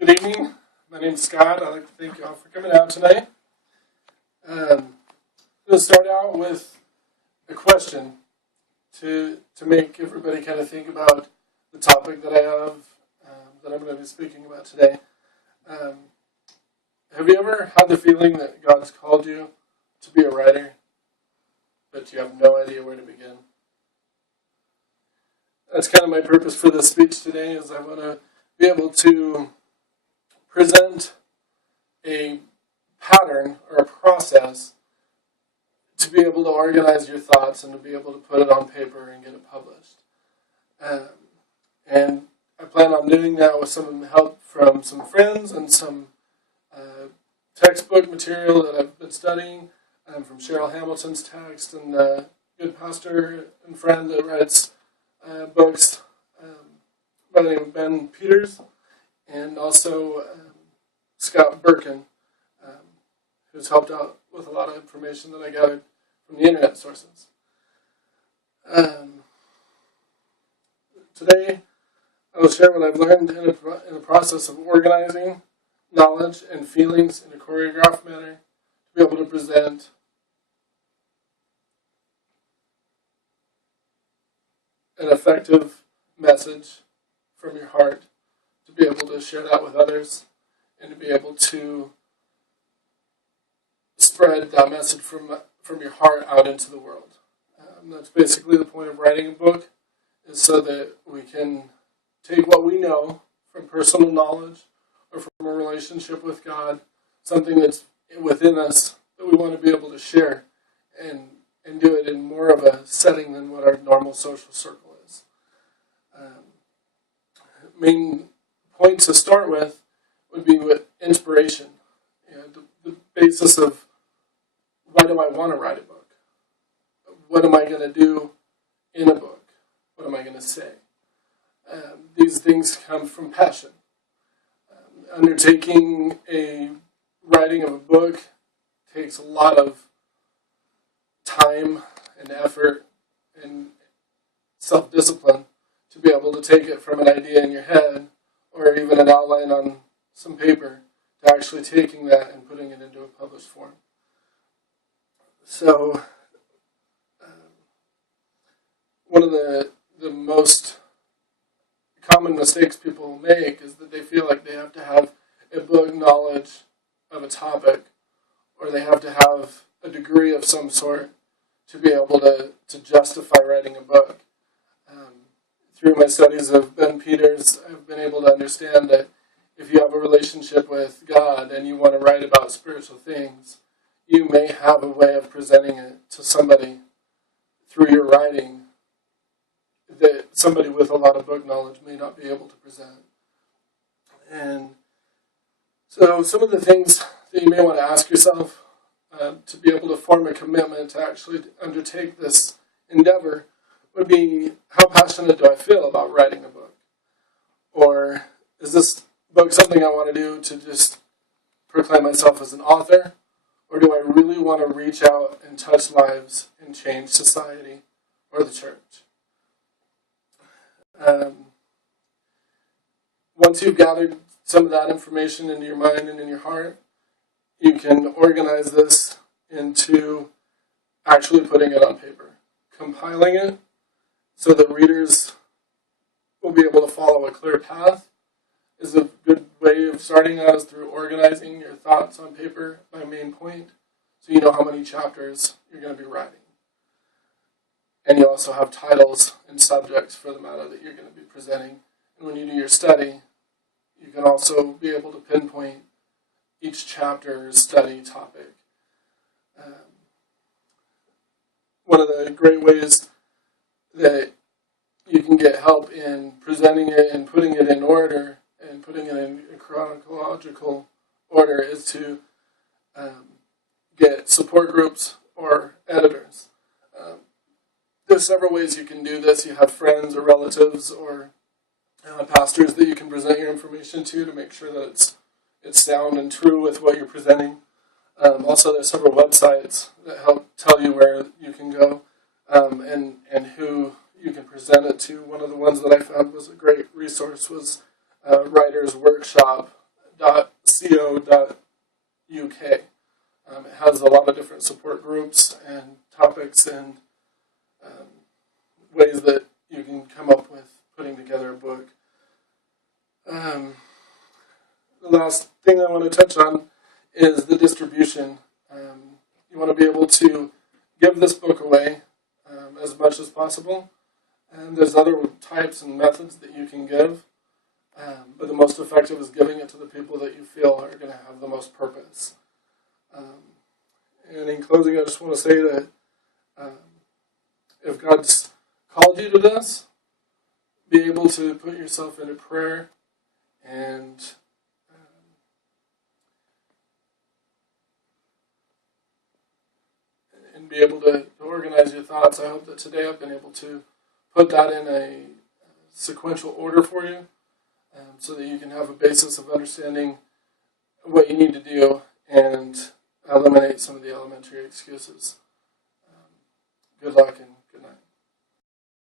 Good evening. My name's Scott. I'd like to thank you all for coming out tonight. I'm going to start out with a question to make everybody kind of think about the topic that I have that I'm going to be speaking about today. Have you ever had the feeling that God's called you to be a writer, but you have no idea where to begin? That's kind of my purpose for this speech today, is I want to be able to present a pattern or a process to be able to organize your thoughts and to be able to put it on paper and get it published. And I plan on doing that with some help from some friends and some textbook material that I've been studying, from Cheryl Hamilton's text and a good pastor and friend that writes books by the name of Ben Peters, and also Scott Birkin, who's helped out with a lot of information that I gathered from the internet sources. Today, I will share what I've learned in the process of organizing knowledge and feelings in a choreographed manner to be able to present an effective message from your heart, to be able to share that with others, and to be able to spread that message from your heart out into the world. That's basically the point of writing a book, is so that we can take what we know from personal knowledge or from a relationship with God, something that's within us that we want to be able to share, and do it in more of a setting than what our normal social circle is. Main point to start with would be with inspiration. The basis of, why do I want to write a book? What am I going to do in a book? What am I going to say? These things come from passion. Undertaking a writing of a book takes a lot of time and effort and self-discipline to be able to take it from an idea in your head or even an outline on some paper to actually taking that and putting it into a published form. So, one of the most common mistakes people make is that they feel like they have to have a book knowledge of a topic, or they have to have a degree of some sort to be able to justify writing a book. Through my studies of Ben Peters, I've been able to understand that if you have a relationship with God and you want to write about spiritual things, you may have a way of presenting it to somebody through your writing that somebody with a lot of book knowledge may not be able to present. And so some of the things that you may want to ask yourself to be able to form a commitment to actually undertake this endeavor would be, how passionate do I feel about writing a book? Or is this book something I want to do to just proclaim myself as an author? Or do I really want to reach out and touch lives and change society or the church? Once you've gathered some of that information into your mind and in your heart, you can organize this into actually putting it on paper, compiling it so that readers will be able to follow a clear path. Is a good way of starting out is through organizing your thoughts on paper by main point, so you know how many chapters you're going to be writing. And you also have titles and subjects for the matter that you're going to be presenting. And when you do your study, you can also be able to pinpoint each chapter's study topic. One of the great ways that you can get help in presenting it and putting it in order and putting it in a chronological order is to get support groups or editors. There's several ways you can do this. You have friends or relatives or pastors that you can present your information to make sure that it's sound and true with what you're presenting. Also, there's several websites that help tell you where you can go and who you can present it to. One of the ones that I found was a great resource was Writer's Workshop It has a lot of different support groups and topics and ways that you can come up with putting together a book. The last thing I want to touch on is the distribution. You want to be able to give this book away as much as possible. And there's other types and methods that you can give, but the most effective is giving it to the people that you feel are going to have the most purpose. And in closing, I just want to say that if God's called you to this, be able to put yourself into prayer and be able to organize your thoughts. I hope that today I've been able to put that in a sequential order for you so that you can have a basis of understanding what you need to do and eliminate some of the elementary excuses. Good luck and